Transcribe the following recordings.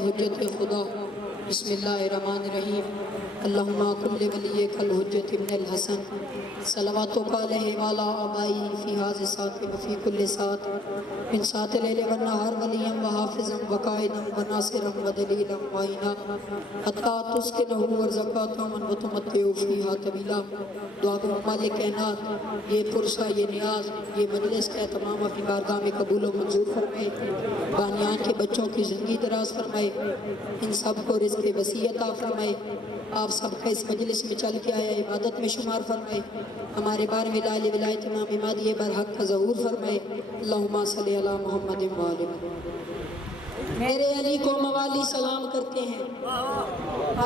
حجت خدا۔ بسم اللہ الرحمن الرحیم۔ اللہم کل ولیک الحجت ابن الحسن صلواتک علیہ وعلی آبائی فی ھذا الساعۃ وفی کل ساعۃ من ساعۃ اللیل والنہار ولیا وحافظا وقائدا وناصرا ودلیلا معینا حتی تسکنہ وارزقہ من وتمتع فیہا طویلا۔ دعا گو مالک کائنات، یہ پرسہ، یہ نیاز، یہ مجلس کا تمام اپنی بارگاہ میں قبول و منظور فرمائے۔ بانیان کے بچوں کی زندگی دراز فرمائے، ان سب کو رزق وسیع عطا فرمائے۔ آپ سب کا اس مجلس میں چل کے آیا عبادت میں شمار فرمائے۔ ہمارے بارے میں لائل ولایت امام مہدی برحق کا ظہور فرمائے۔ اللہم صلی علی محمد وآلہ۔ میرے علی کو موالی سلام کرتے ہیں۔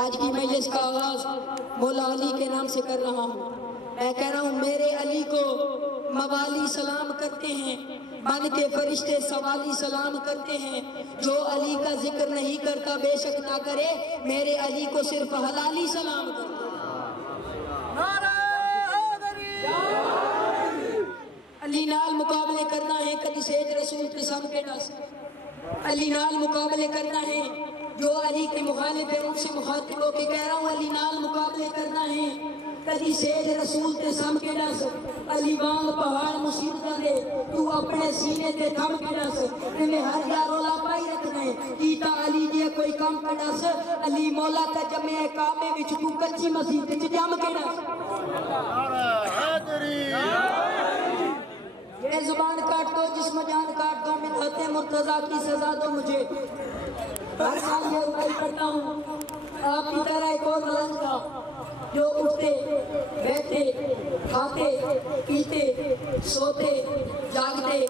آج کی مجلس کا آغاز مولا علی کے نام سے کر رہا ہوں۔ میں کہہ رہا ہوں میرے علی کو موالی سلام کرتے ہیں، بن کے فرشتے سوالی سلام کرتے ہیں۔ جو علی کا ذکر نہیں کرتا بے شک نہ کرے، میرے علی کو صرف حلالی سلام کرتے ہیں۔ علی نال مقابلے کرنا ہے کدی سید رسول قسم کے ناس۔ علی نال مقابلے کرنا ہے، جو علی کے مخالف ہے ان سے مخاطب ہو کے کہہ رہا ہوں علی نال مقابلے کرنا ہے کدی سید رسول تے سم کے نس۔ علی وانگ پہاڑ مصیبتاں دے تو اپنے سینے تے تھم کے نس۔ میں ہر یا رولا پائی رکھنا ہے کیتا علی جے کوئی کام کا نس۔ علی مولا تے جمع کعبے وچ تو کچی مسجد وچ جم کے نس۔ یہ زبان کاٹ دو جسم جان کاٹ دو، مدحت مرتضیٰ کی سزا دو مجھے۔ ہر سال یہ رکائی کرتا ہوں آپ کی طرح ایک اور ملنگ تھا جو اٹھتے بیٹھتے کھاتے پیتے سوتے جاگتے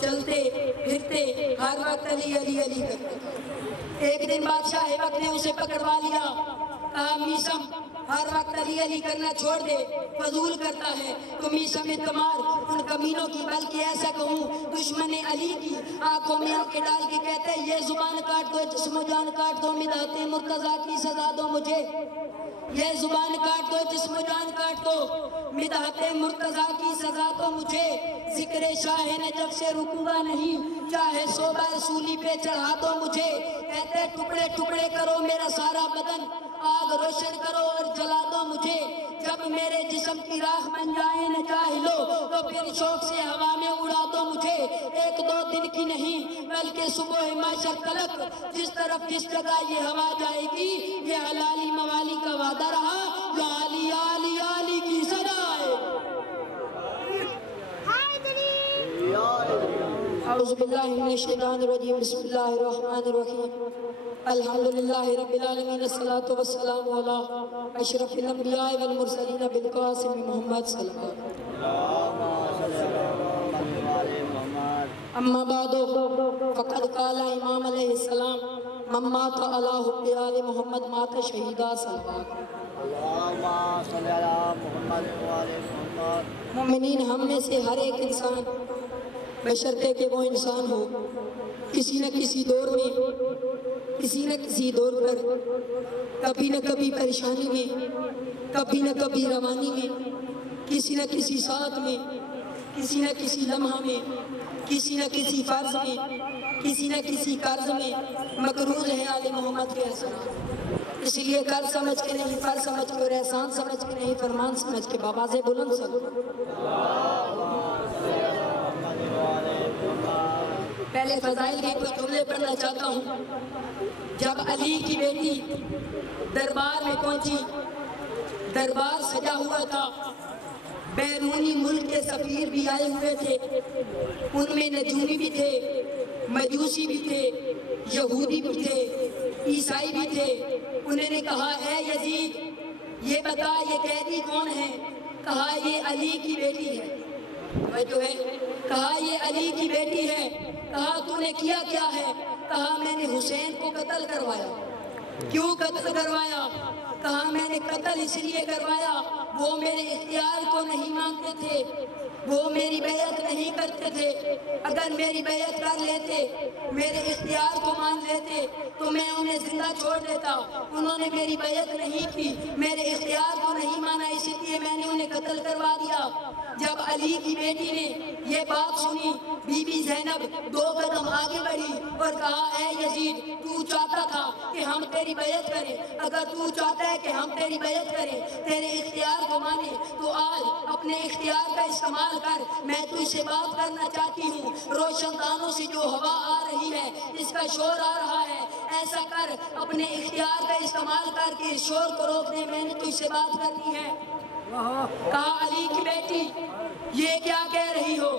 چلتے پھرتے ہر وقت علی علی علی کرتے۔ ایک دن بادشاہ وقت نے اسے پکڑوا لیا، کہا میسم ہر وقت علی علی کرنا چھوڑ دے، فضول کرتا ہے۔ تو میسم اتمار ان کمینوں کی بلکہ ایسا کہوں دشمن علی کی آنکھوں میں آنکھیں ڈال کے کہتے ہیں یہ زبان کاٹ دو جسم و جان کاٹ دو، مدحت مرتضیٰ کی سزا دو مجھے۔ یہ زبان کاٹ دو جسم و جان کاٹ دو، مدحت مرتضیٰ کی سزا دو مجھے۔ ذکر شاہ نجف سے رکوں گا نہیں، چاہے 100 بار سولی پہ چڑھا دو مجھے۔ کہتے ٹکڑے ٹکڑے کرو میرا سارا بدن، آگ روشن کرو اور جلا دو مجھے۔ جب میرے جسم کی راکھ بن جائیں نہ جاہلو تو پھر شوق سے ہوا میں اڑا دو مجھے۔ ایک دو دن کی نہیں بلکہ صبح محشر تلک جس طرف جس جگہ یہ ہوا جائے گی، یہ حلالی موالی کا وعدہ رہا جو علی علی علی کی صدا ہے۔ اعوذ باللہ من الشیطان الرجیم، بسم اللہ الرحمن الرحیم۔ الحمدللہ رب العالمین، الصلاۃ والسلام علی اشرف الانبیاء والمرسلین بالقاسم محمد صلی اللہ علیہ وسلم۔ اما بعد فقد قال امام علیہ السلام من مات علی حب آل محمد مات شہیدا صلوات۔ مومنین ہم میں سے ہر ایک انسان بشرطے کہ وہ انسان ہو کسی نہ کسی دور میں کسی نہ کسی دور پر کبھی نہ کبھی پریشانی میں کبھی نہ کبھی روانی میں کسی نہ کسی ساتھ میں کسی نہ کسی لمحہ میں کسی نہ کسی فرض میں کسی نہ کسی قرض میں مقروض ہے آل محمد کے احسان۔ اس لیے قرض سمجھ کے نہیں، فرض سمجھ کے اور احسان سمجھ کے نہیں، فرمان سمجھ کے بآواز بلند صلی اللہ۔ پہلے فضائل کے کچھ جملے پڑھنا چاہتا ہوں۔ جب علی کی بیٹی دربار میں پہنچی، دربار سجا ہوا تھا، بیرونی ملک کے سفیر بھی آئے ہوئے تھے، ان میں نجومی بھی تھے، مجوسی بھی تھے، یہودی بھی تھے، عیسائی بھی تھے۔ انہوں نے کہا اے یزید یہ بتا یہ قیدی کون ہے؟ کہا یہ علی کی بیٹی ہے۔ جو ہے کہا یہ علی کی بیٹی ہے۔ کہا تو نے کیا کیا ہے؟ کہا میں نے حسین کو قتل کروایا۔ کیوں قتل کروایا؟ کہا میں نے قتل اس لیے کروایا وہ میرے اختیار کو نہیں مانتے تھے، وہ میری بیعت نہیں کرتے تھے۔ اگر میری بیعت کر لیتے، میرے اختیار کو مان لیتے تو میں انہیں زندہ چھوڑ دیتا۔ انہوں نے میری بیعت نہیں کی، میرے اختیار کو نہیں مانا، اسی لیے میں نے انہیں قتل کروا دیا۔ جب علی کی بیٹی نے یہ بات سنی، بی بی زینب 2 قدم آگے بڑھی اور کہا اے یزید، تو چاہتا تھا کہ ہم تیری بیعت کریں، اگر تو چاہتا ہے کہ ہم تیری بیعت کریں، تیرے اختیار کو مانیں، تو آج اپنے اختیار کا استعمال کر۔ میں تجھ سے بات کرنا چاہتی ہوں، روشن دانوں سے جو ہوا آ رہی ہے، اس کا شور آ رہا ہے، ایسا کر اپنے اختیار کا استعمال کر کے شور کو روک دے، میں نے تجھ سے بات کرنی ہے۔ کہا علی کی بیٹی یہ کیا کہہ رہی ہو،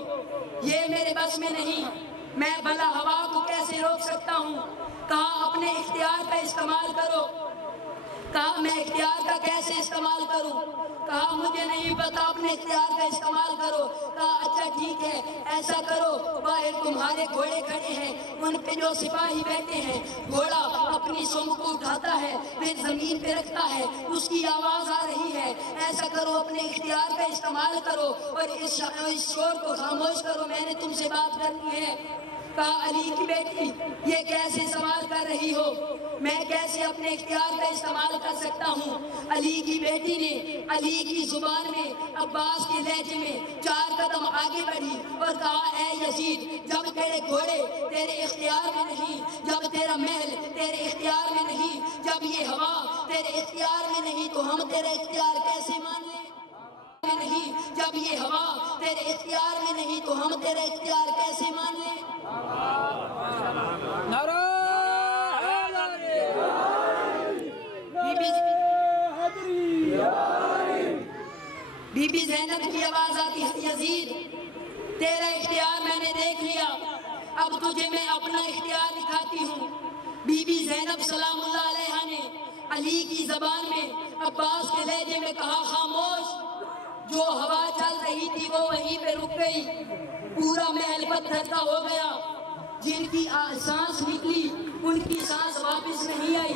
یہ میرے بس میں نہیں، میں بھلا ہوا کو کیسے روک سکتا ہوں؟ کہا اپنے اختیار کا استعمال کرو۔ کہا میں اختیار کا کیسے استعمال کروں؟ کہا مجھے نہیں پتا، اپنے اختیار کا استعمال کرو۔ کہا اچھا ٹھیک ہے، ایسا کرو، باہر تمہارے گھوڑے کھڑے ہیں، ان پہ جو سپاہی بیٹھے ہیں، گھوڑا اپنی سونگ کو اٹھاتا ہے، پھر زمین پہ رکھتا ہے، اس کی آواز آ رہی ہے، ایسا کرو اپنے اختیار کا استعمال کرو اور اس شور کو خاموش کرو، میں نے تم سے بات کرنی ہے۔ کہا علی کی بیٹی یہ کیسے سوال کر رہی ہو، میں کیسے اپنے اختیار کا استعمال کر سکتا ہوں؟ علی کی بیٹی نے علی کی زبان میں، عباس کے لہجے میں 4 قدم آگے بڑھی اور کہا اے یزید، جب تیرے گھوڑے تیرے اختیار میں نہیں، جب تیرا محل تیرے اختیار میں نہیں، جب یہ ہوا تیرے اختیار میں نہیں، تو ہم تیرا اختیار کیسے مان لیں؟ نہیں، جب یہ ہوا تیرے اختیار میں نہیں، تو ہم تیرا اختیار کیسے مان لیں؟ بی بی زینب کی آواز آتی ہے یزید تیرا اختیار میں نے دیکھ لیا، اب تجھے میں اپنا اختیار دکھاتی ہوں۔ بی بی زینب سلام اللہ علیہا نے علی کی زبان میں، عباس کے لہجے میں کہا خاموش۔ جو ہوا چل رہی تھی وہ وہیں پہ رک گئی، پورا محل پتھر کا ہو گیا، جن کی سانس نکلی ان کی سانس واپس نہیں آئی،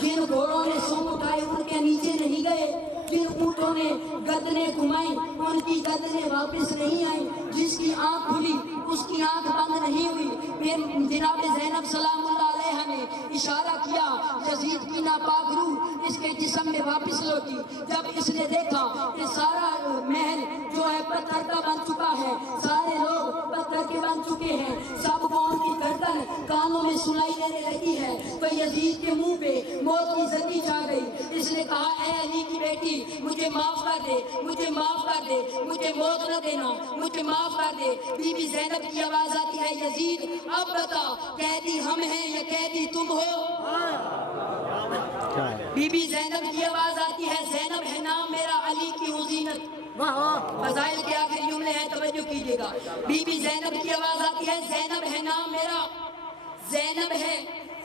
جن گھوڑوں نے سونگ اٹھائے ان کے نیچے نہیں گئے، جن اونٹوں نے گردنیں گھمائیں ان کی گردنیں واپس نہیں آئیں، جس کی آنکھ کھلی اس کی آنکھ بند نہیں ہوئی۔ پھر جناب زینب سلام اللہ علیہا نے اشارہ کیا، یزید کی ناپاک روح اس کے جسم میں واپس لوٹی۔ جب اس نے دیکھا کہ سارا محل جو ہے پتھر کا بن چکا ہے، سارے لوگ پتھر کے بن چکے ہیں، سب کو ان کی گردن کانوں میں سنائی دینے لگی ہے، تو یزید کے منہ پہ موت کی زدی چھا گئی۔ اس نے کہا اے علی کی بیٹی مجھے معاف کر دے، مجھے معاف کر دے، مجھے موت نہ دینا، مجھے معاف کر دے۔ بی بی زینب کی آواز آتی ہے یزید اب بتا قیدی ہم ہیں یا قیدی تم ہو؟ بی بی زینب کی آواز آتی ہے زینب ہے نام میرا، علی کی ہوں زینت۔ فضائل کے آخر جملے ہیں، توجہ کیجئے گا۔ بی بی زینب کی آواز آتی ہے زینب ہے نام میرا، زینب ہے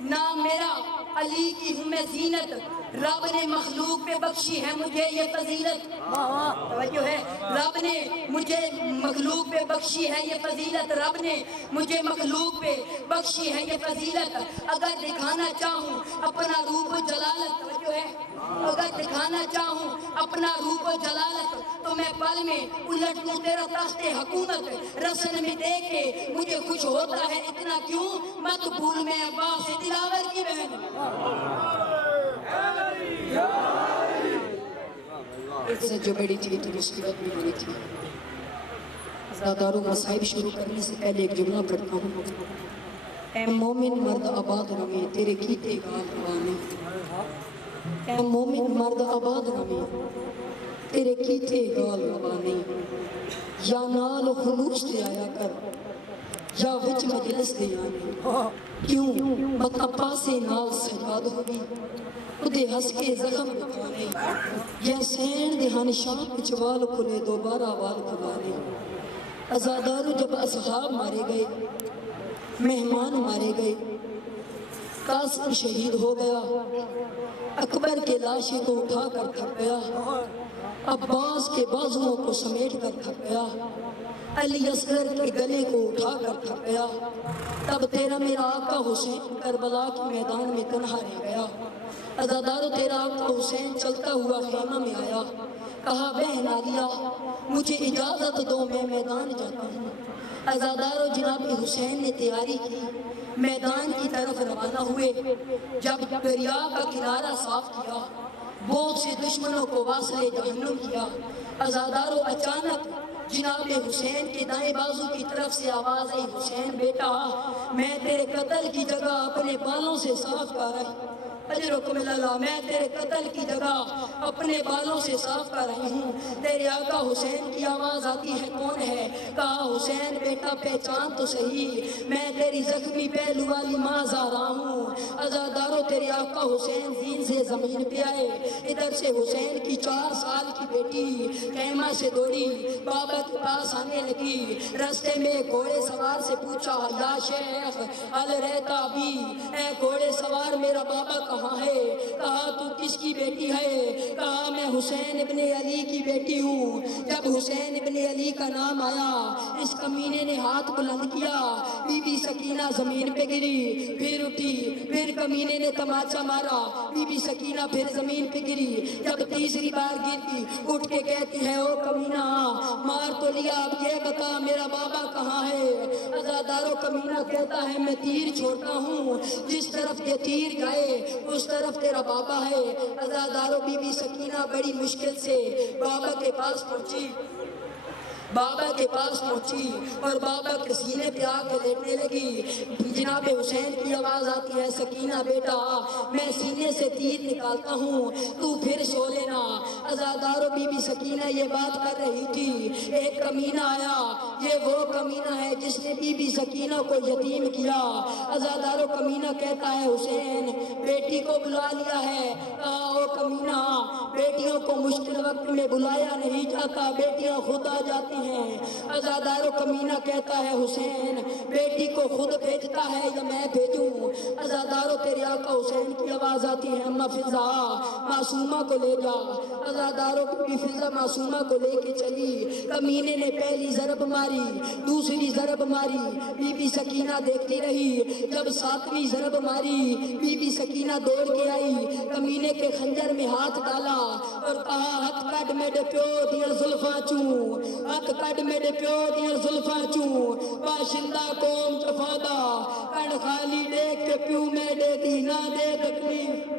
نام میرا، علی کی ہوں میں زینت، رب نے مخلوق پہ بخشی ہے مجھے یہ فضیلت۔ توجہ ہے، رب نے مجھے مخلوق پہ بخشی ہے یہ فضیلت، رب نے مجھے مخلوق پہ بخشی ہے یہ فضیلت۔ اگر دکھانا چاہوں اپنا روپ و جلالت، توجہ ہے، اگر دکھانا چاہوں اپنا روپ و جلالت، تو میں پل میں الٹ دوں تیرا تخت حکومت، رسن میں دیکھ کے مجھے خوش ہوتا ہے اتنا کیوں، مت بھول میں عباس دلاور کی بہن۔ اس سے جو بڑی تھی تو اس کی بات بھی بڑی تھی۔ زاداروں مصائب شروع کرنے سے پہلے ایک جملہ پڑھتا ہوں، اے مومن مرد آباد رمی تیرے کیتے گال روانے، اے مومن مرد آباد رمی تیرے کیتے گال روانے، یا نال خلوص دے آیا کر یا وچ مجلس دے آنے، کیوں بتا پاسے نال سجاد ہوگی خودے ہس کے زخم دکھانے، یا سین دے ہنشان کچھ وال کھلے دوبارہ وال کھلانے۔ ازادارو جب اصحاب مارے گئے، مہمان مارے گئے، قاسم شہید ہو گیا، اکبر کے لاشے کو اٹھا کر تھک گیا، عباس کے بازوؤں کو سمیٹ کر تھک گیا، علی اصغر کے گلے کو اٹھا کر تھک گیا، تب تیرا میرا آقا حسین کربلا کے میدان میں تنہا رہ گیا۔ عزادارو تیرا آقا حسین چلتا ہوا خیمہ میں آیا، کہا بہن عالیہ مجھے اجازت دو میں میدان جاتا ہوں۔ عزادارو جناب حسین نے تیاری کی، میدان کی طرف روانہ ہوئے، جب دریا کا کنارہ صاف کیا، بہت سے دشمنوں کو واصل جہنم کیا، عزادارو اچانک جناب حسین کے دائیں بازو کی طرف سے آواز آئی، حسین بیٹا میں تیرے قتل کی جگہ اپنے بالوں سے صاف کر رہی، اجرکم اللہ، میں تیرے قتل کی جگہ اپنے بالوں سے صاف کر رہی ہوں۔ تیرے آقا حسین کی آواز آتی ہے، کون ہے؟ کہا حسین بیٹا پہچان تو صحیح، میں تیری زخمی پہلو والی ماں زہرا ہوں۔ عزادارو تیرے آقا حسین زین سے زمین پہ آئے، ادھر سے حسین کی 4 سال کی بیٹی خیمہ سے دوڑی بابا کے پاس آنے لگی، راستے میں گھوڑے سوار سے پوچھا یا شیخ حل رہتا بھی، اے گھوڑے سوار میرا بابا کہاں ہے؟ کہا تو کس کی بیٹی ہے؟ کہا میں حسین ابن علی کی بیٹی ہوں۔ جب حسین ابن علی کا نام آیا اس کمینے نے ہاتھ بلند کیا، بی بی سکینہ زمین پہ گری، پھر اٹھی، پھر کمینے نے تماچا مارا، بی بی سکینہ پھر زمین پہ گری، جب تیسری بار گری اٹھ کے کہتی ہے او کمینہ مار تو لیا، اب یہ بتا میرا بابا کہاں ہے؟ عزادارو کمینہ کہتا ہے میں تیر چھوڑتا ہوں، جس طرف یہ تیر جائے اس طرف تیرا بابا ہے۔ عزادارو بی بی سکینہ بڑی مشکل سے بابا کے پاس پہنچی، بابا کے پاس پہنچی اور بابا کے سینے پہ آ کے لیٹنے لگی۔ جناب حسین کی آواز آتی ہے سکینہ بیٹا میں سینے سے تیر نکالتا ہوں تو پھر سو لینا۔ عزادارو بی بی سکینہ یہ بات کر رہی تھی، ایک کمینہ آیا، یہ وہ کمینہ ہے جس نے بی بی سکینہ کو یتیم کیا۔ عزادارو کمینہ کہتا ہے حسین بیٹی کو بلا لیا ہے؟ کہا او کمینہ بیٹیوں کو مشکل وقت میں بلایا نہیں جاتا، بیٹیاں خود آ جاتی ہیں۔ عزادارو کمینہ کہتا ہے حسین بیٹی کو خود بھیجتا ہے یا میں بھیجوں؟ عزادارو تیرے آقا حسین کی آواز آتی ہے اما فضا معصومہ کو لے جا۔ عزادارو کی فضا معصومہ کو لے کے چلی، کمینے نے پہلی ضرب ماری، دوسری ضرب ماری، بی بی سکینہ دیکھتی رہی، جب 7ویں ضرب ماری بی بی سکینہ دوڑ کے آئی، کمینے کے خنجر میں ہاتھ ڈالا اور کہا ہتھ کٹ میڈے پیو دیاں زلفاں چوں، ہتھ کٹ میڈے پیو دیاں زلفاں چوں، باشندہ قوم چفادا کن خالی دیکھ کے پیو میڈے دی نہ دے تکلیف۔